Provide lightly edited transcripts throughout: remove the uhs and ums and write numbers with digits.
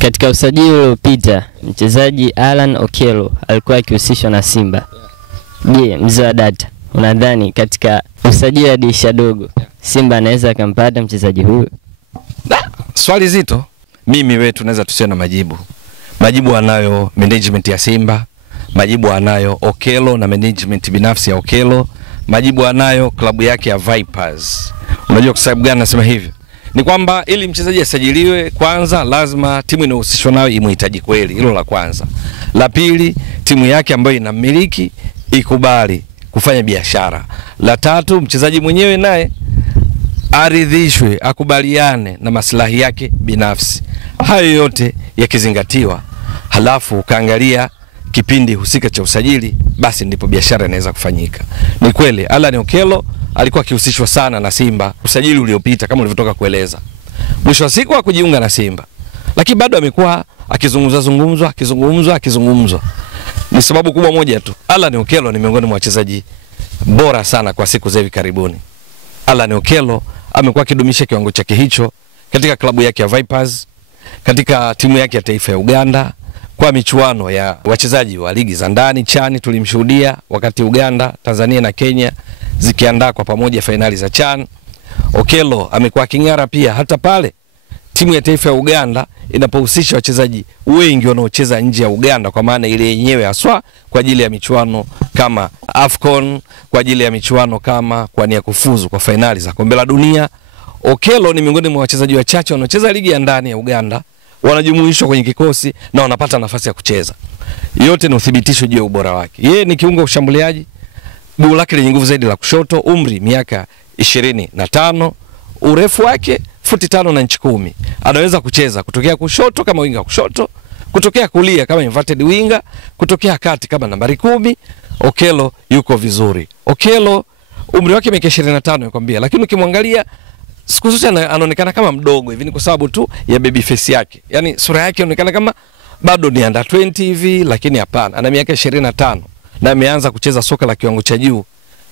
Katika usajili uliopita, mchezaji Alan Okello alikuwa akihusishwa na Simba. Je, mzee wa data, unadhani katika usajili wa dirisha dogo Simba anaweza akampata mchezaji huyu? Swali zito. Mimi wewe tunaweza tusiwe na majibu. Majibu anayo management ya Simba, majibu anayo Okello na management binafsi ya Okello, majibu anayo klabu yake ya Vipers. Unajua kwa sababu gani nasema hivyo? Ni kwamba ili mchezaji asajiliwe, kwanza lazima timu inayohusishwa nayo imhitaji kweli. Hilo la kwanza. La pili, timu yake ambayo inamiliki ikubali kufanya biashara. La tatu, mchezaji mwenyewe naye aridhishwe, akubaliane na maslahi yake binafsi. Hayo yote yakizingatiwa, halafu ukaangalia kipindi husika cha usajili, basi ndipo biashara inaweza kufanyika. Ni kweli Alan Okello alikuwa akihusishwa sana na Simba usajili uliopita kama ulivyotoka kueleza. Mwisho wa siku kujiunga na Simba, lakini bado amekuwa akizungumzwa. Ni sababu kubwa moja tu. Alan Okello ni miongoni mwa wachezaji bora sana kwa siku za hivi karibuni. Alan Okello amekuwa akidumisha kiwango chake hicho katika klabu yake ya Vipers, katika timu yake ya taifa ya Uganda, kwa michuano ya wachezaji wa ligi za ndani CHAN. Tulimshuhudia wakati Uganda, Tanzania na Kenya zikiandaa kwa pamoja finali za CHAN. Okello amekuwa king'ara pia hata pale timu ya taifa ya Uganda inapohusisha wachezaji wengi wanaocheza nje ya Uganda, kwa maana ile yenyewe haswa kwa ajili ya michuano kama AFCON, kwa ajili ya michuano kama kwa nia kufuzu kwa finali za kombe la dunia. Okello ni miongoni mwa wachezaji wachache wanaocheza ligi ya ndani ya Uganda, wanajumuishwa kwenye kikosi na wanapata nafasi ya kucheza. Yote ni uthibitisho juu ya ubora wake. Yeye ni kiungo ushambuliaji, guu lake lenye nguvu zaidi la kushoto, umri miaka 25, urefu wake futi 5 na inchi 10. Anaweza kucheza kutokea kushoto kama winga kushoto, kutokea kulia kama inverted winger, kutokea kati kama nambari 10. Okello yuko vizuri. Okello umri wake miaka 25 nakwambia, lakini ukimwangalia siku zote anaonekana kama mdogo hivi, ni kwa sababu tu ya baby face yake. Yaani sura yake inaonekana kama bado ni under 20 hivi, lakini hapana, ana miaka 25 na ameanza kucheza soka la kiwango cha juu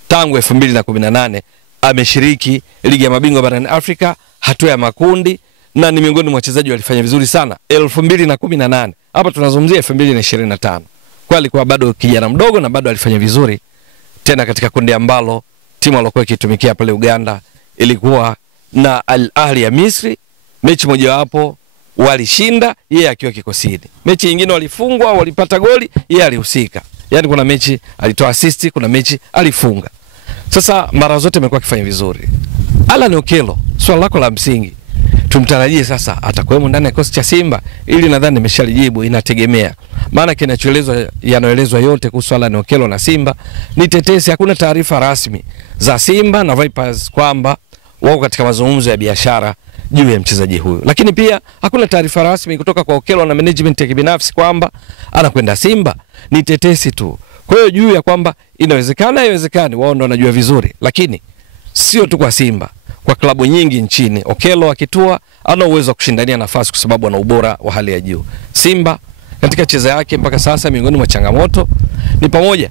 tangu 2018. Ameshiriki ligi ya mabingwa barani Afrika hatua ya makundi, na ni miongoni mwa wachezaji walifanya vizuri sana 2018. Hapa tunazungumzia 2025. Kwa alikuwa bado kijana mdogo na bado alifanya vizuri tena katika kundi ambalo timu alokuwa ikitumikia pale Uganda ilikuwa na Al Ahly ya Misri. Mechi moja wapo walishinda, yeye akiwa kikosini. Mechi nyingine walifungwa, walipata goli, yeye alihusika. Yaani kuna mechi alitoa assist, kuna mechi alifunga. Sasa mara zote amekuwa akifanya vizuri. Alan Okello, swali lako la msingi, tumtarajie sasa atakuwemo ndani ya kikosi cha Simba? Ili nadhani nimeshalijibu, inategemea. Maana kinachoelezwa, yanaelezwa yote kuhusu Alan Okello na Simba ni tetesi. Hakuna taarifa rasmi za Simba na Vipers kwamba wao katika mazungumzo ya biashara juu ya mchezaji huyu. Lakini pia hakuna taarifa rasmi kutoka kwa Okello na management ya kibinafsi kwamba anakwenda Simba. Ni tetesi tu. Kwa hiyo juu ya kwamba inawezekana, haiwezekani, wao ndio wanajua vizuri. Lakini sio tu kwa Simba, kwa klabu nyingi nchini Okello akitua ana uwezo wa kushindania nafasi kwa sababu ana ubora wa hali ya juu. Simba katika cheza yake mpaka sasa, miongoni mwa changamoto ni pamoja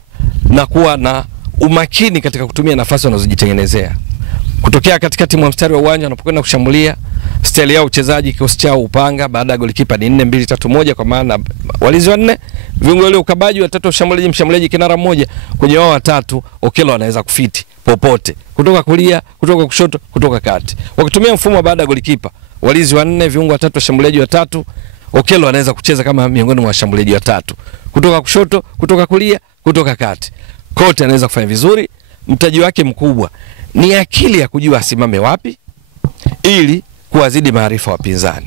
na kuwa na umakini katika kutumia nafasi wanazojitengenezea. Kutokea katikati mwa mstari wa uwanja wanapokwenda kushambulia, style yao uchezaji, kikosi chao upanga, baada ya golikipa ni 4-2-3-1, kwa maana walinzi wanne, viungo wale ukabaji watatu, mshambuliaji kinara mmoja. Kwenye wao watatu Okello anaweza kufiti popote, kutoka kulia, kutoka kushoto, kutoka kati. Wakitumia mfumo baada ya golikipa, walinzi wanne, viungo watatu, washambuliaji watatu, Okello anaweza kucheza kama miongoni mwa washambuliaji watatu, kutoka kushoto, kutoka kulia, kutoka kati. Kote anaweza kufanya vizuri. Mtaji wake mkubwa ni akili ya kujua asimame wapi ili kuwazidi maarifa wapinzani.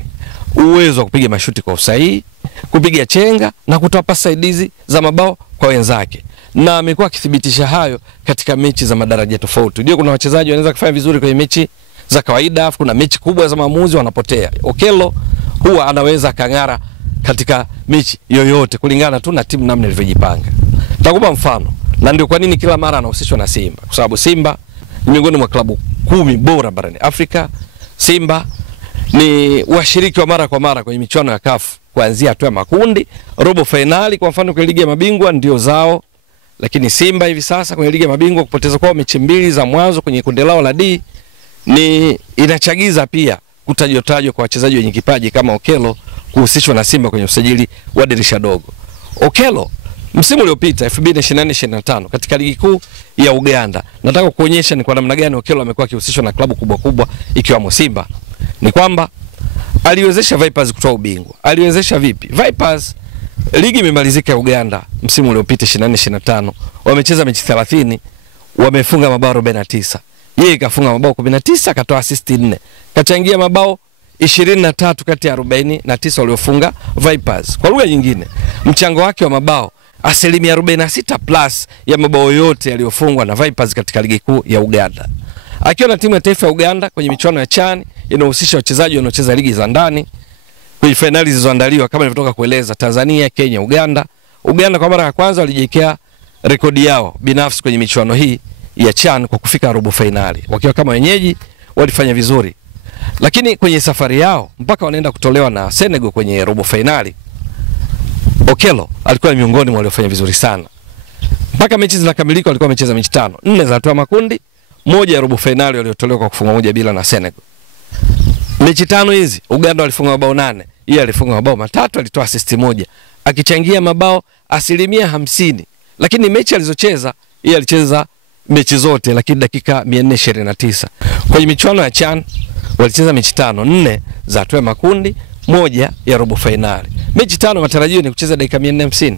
Uwezo wa kupiga mashuti kwa usahihi, kupiga chenga na kutoa pasi saidizi za mabao kwa wenzake. Na amekuwa akithibitisha hayo katika mechi za madaraja tofauti. Ndio kuna wachezaji wanaweza kufanya vizuri kwenye mechi za kawaida, kuna mechi kubwa za maamuzi wanapotea. Okello huwa anaweza kang'ara katika mechi yoyote kulingana tu na timu namna ilivyojipanga. Nitakupa mfano. Na ndio kwa nini kila mara anahusishwa na Simba. Kwa sababu Simba ni miongoni mwa klabu 10 bora barani Afrika. Simba ni washiriki wa mara kwa mara kwenye michuano ya CAF kuanzia hatua ya makundi, robo finali kwa mfano kwenye ligi ya mabingwa ndio zao. Lakini Simba hivi sasa kwenye ligi ya mabingwa kupoteza kwa mechi 2 za mwanzo kwenye kundi lao la D ni inachagiza pia kutajwa kwa wachezaji wenye kipaji kama Okello kuhusishwa na Simba kwenye usajili wa dirisha dogo. Okello msimu uliopita 2024-2025 katika ligi kuu ya Uganda, nataka kuonyesha ni kwa namna gani Okello amekuwa akihusishwa na klabu kubwa kubwa ikiwemo Simba. Ni kwamba aliwezesha Vipers kutoa ubingwa. Aliwezesha vipi? Vipers ligi imemalizika Uganda msimu uliopita 2024-2025, wamecheza mechi 30, wamefunga mabao 49. Yeye kafunga mabao 19, katoa assist 4. Kachangia mabao 23 kati ya 49 waliofunga Vipers. Kwa lugha nyingine, mchango wake wa mabao 46% plus ya mabao yote yaliyofungwa na Vipers katika ligi kuu ya Uganda. Akiwa na timu ya taifa ya Uganda kwenye michuano ya CHAN inahusisha wachezaji wanaocheza ligi za ndani kwenye finali zilizoandaliwa kama nilivyotoka kueleza, Tanzania, Kenya, Uganda. Uganda kwa mara ya kwanza walijiwekea rekodi yao binafsi kwenye michuano hii ya CHAN kwa kufika robo finali. Wakiwa kama wenyeji walifanya vizuri. Lakini kwenye safari yao mpaka wanaenda kutolewa na Senegal kwenye robo finali, Okello alikuwa miongoni mwa waliofanya vizuri sana. Mpaka mechi zinakamilika walikuwa wamecheza mechi 5, 4 za hatua makundi, moja ya robo finali waliotolewa kwa kufunga 1-0 na Senegal. Mechi 5 hizi Uganda walifunga mabao 8, yeye alifunga mabao 3, alitoa assist 1, akichangia mabao 50%. Lakini mechi alizocheza, yeye alicheza mechi zote lakini dakika 429. Kwenye michuano ya CHAN walicheza mechi 5, 4 za hatua makundi, moja ya robo finali. Mechi 5 matarajio ni kucheza dakika 450.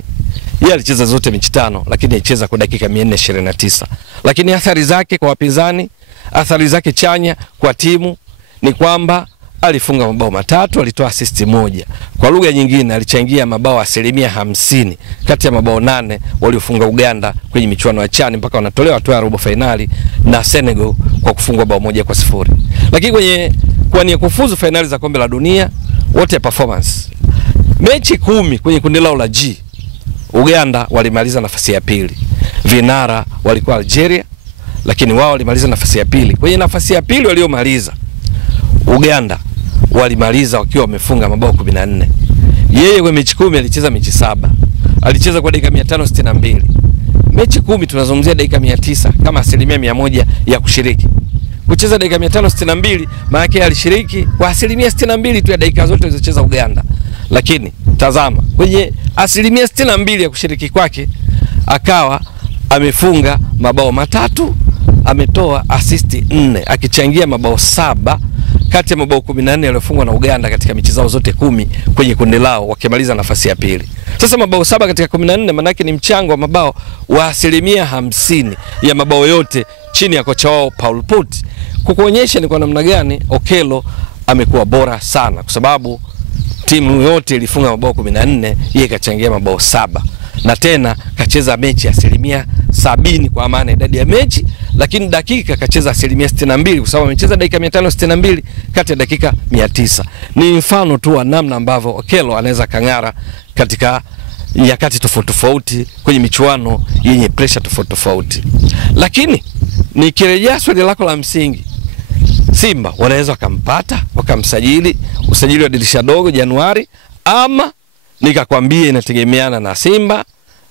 Yeye alicheza zote mechi 5 lakini alicheza kwa dakika 429. Lakini athari zake kwa wapinzani, athari zake chanya kwa timu ni kwamba alifunga mabao 3, alitoa assist 1. Kwa lugha nyingine alichangia mabao 50% kati ya mabao 8 waliofunga Uganda kwenye michuano ya CHAN mpaka wanatolewa hatua ya robo finali na Senegal kwa kufungwa bao 1-0. Lakini kwenye kufuzu finali za kombe la dunia wote performance. Mechi 10 kwenye kundi lao la G, Uganda walimaliza nafasi ya pili. Vinara walikuwa Algeria, lakini wao walimaliza nafasi ya pili. Kwenye nafasi ya pili waliomaliza, Uganda walimaliza wakiwa wamefunga mabao 14. Yeye kwa mechi 10 alicheza mechi 7. Alicheza kwa dakika 562. Mechi 10 tunazungumzia dakika 900 kama 100% ya kushiriki. Kucheza dakika 562 maana yake alishiriki kwa 62% tu ya dakika zote zilizocheza Uganda. Lakini tazama, kwenye 62% ya kushiriki kwake akawa amefunga mabao 3, ametoa assist 4, akichangia mabao 7 kati ya mabao 14 yaliyofungwa na Uganda katika mechi zao zote 10 kwenye kundi lao wakimaliza nafasi ya pili. Sasa mabao 7 katika 14 maana yake ni mchango wa mabao wa 50% ya mabao yote chini ya kocha wao Paul Put. Kukuonyesha ni kwa namna gani Okello amekuwa bora sana, kwa sababu timu yote ilifunga mabao 14, yeye kachangia mabao 7. Na tena kacheza mechi 70% kwa maana idadi ya mechi, lakini dakika kacheza 62% kwa sababu amecheza dakika 562 kati ya dakika 900. Ni mfano tu wa namna ambavyo Okello anaweza kang'ara katika nyakati tofauti tofauti kwenye michuano yenye pressure tofauti tofauti. Lakini nikirejea swali lako la msingi, Simba wanaweza wakampata, wakamsajili usajili wa dirisha dogo Januari, ama nikakwambia inategemeana na Simba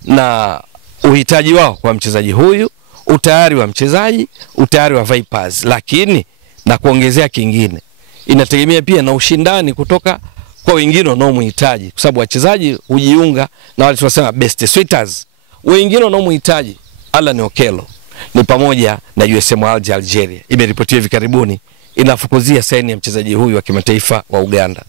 na uhitaji wao kwa mchezaji huyu, utayari wa mchezaji, utayari wa Vipers. Lakini na kuongezea kingine, inategemea pia na ushindani kutoka kwa wengine wanaomhitaji, kwa sababu wachezaji hujiunga na wale tunasema best suitors. Wengine wanaomhitaji Alan Okello ni pamoja na USM Algeria. Imeripotiwa hivi karibuni inafukuzia saini ya mchezaji huyu wa kimataifa wa Uganda.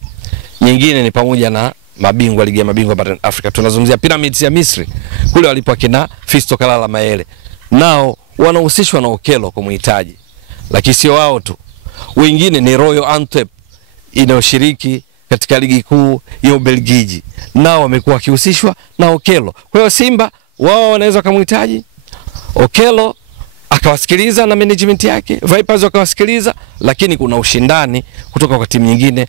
Nyingine ni pamoja na mabingwa ligi ya mabingwa barani Afrika. Tunazungumzia Pyramids ya Misri kule walipo akina Fisto Kalala Mayele. Nao wanahusishwa na Okello kumhitaji. Lakini sio wao tu. Wengine ni Royal Antwerp inayoshiriki katika ligi kuu ya Ubelgiji. Nao wamekuwa wakihusishwa na Okello. Kwa hiyo Simba wao wanaweza kumhitaji Okello, akawasikiliza na management yake, Vipers wakawasikiliza, lakini kuna ushindani kutoka kwa timu nyingine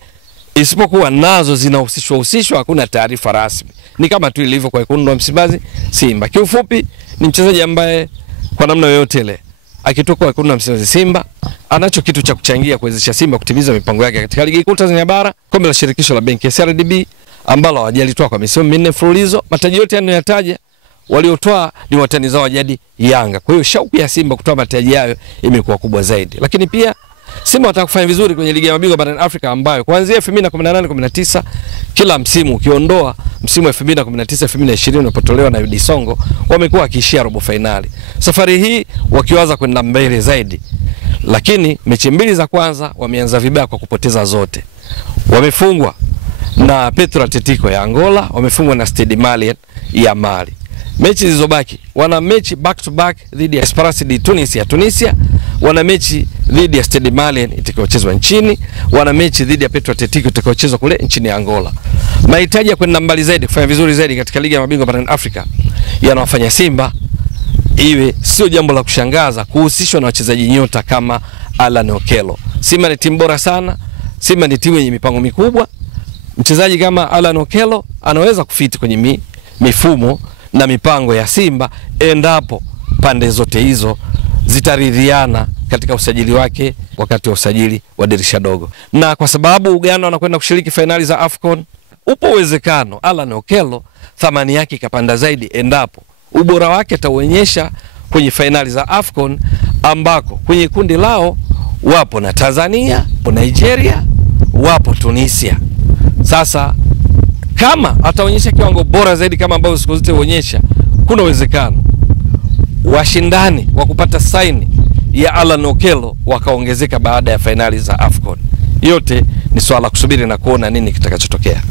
isipokuwa nazo zinahusishwa, hakuna taarifa rasmi. Ni kama tu ilivyo kwa Wekundu wa Msimbazi, Simba. Kiufupi ni mchezaji ambaye kwa namna yoyote ile akitoka Wekundu wa Msimbazi Simba anacho kitu cha kuchangia kuwezesha Simba kutimiza mipango yake katika ligi kuu Tanzania bara, kombe la shirikisho la benki ya CRDB ambalo hawajalitoa kwa misimu 4 mfululizo. Mataji yote yanayotaja waliotoa ni watani zao jadi Yanga. Kwa hiyo shauku ya Simba kutoa mataji hayo imekuwa kubwa zaidi. Lakini pia Simba wataka kufanya vizuri kwenye ligi ya mabingwa barani Afrika ambayo kuanzia 2018-19 kila msimu ukiondoa msimu wa 2019-2020 unapotolewa na UD Songo wamekuwa wakiishia robo finali. Safari hii wakiwaza kwenda mbele zaidi. Lakini mechi mbili za kwanza wameanza vibaya kwa kupoteza zote. Wamefungwa na Petro Atletico ya Angola, wamefungwa na Stade Malien ya Mali. Mechi zilizobaki wana mechi back to back dhidi ya Esperance de Tunis ya Tunisia, wana mechi dhidi ya Stade Malien itakayochezwa nchini, wana mechi dhidi ya Petro Atletico itakayochezwa kule nchini Angola. Mahitaji ya kwenda mbali zaidi, kufanya vizuri zaidi katika ligi ya mabingwa barani Afrika yanawafanya Simba iwe sio jambo la kushangaza kuhusishwa na wachezaji nyota kama Alan Okello. Simba ni timu bora sana, Simba ni timu yenye mipango mikubwa. Mchezaji kama Alan Okello anaweza kufiti kwenye mifumo na mipango ya Simba endapo pande zote hizo zitaridhiana katika usajili wake wakati wa usajili wa dirisha dogo. Na kwa sababu Uganda wanakwenda kushiriki finali za AFCON, upo uwezekano Alan Okello thamani yake ikapanda zaidi endapo ubora wake atauonyesha kwenye finali za AFCON ambako kwenye kundi lao wapo na Tanzania, Nigeria, wapo Tunisia. Sasa kama ataonyesha kiwango bora zaidi kama ambavyo siku zote huonyesha, kuna uwezekano washindani wa kupata saini ya Alan Okello wakaongezeka baada ya finali za AFCON. Yote ni swala kusubiri na kuona nini kitakachotokea.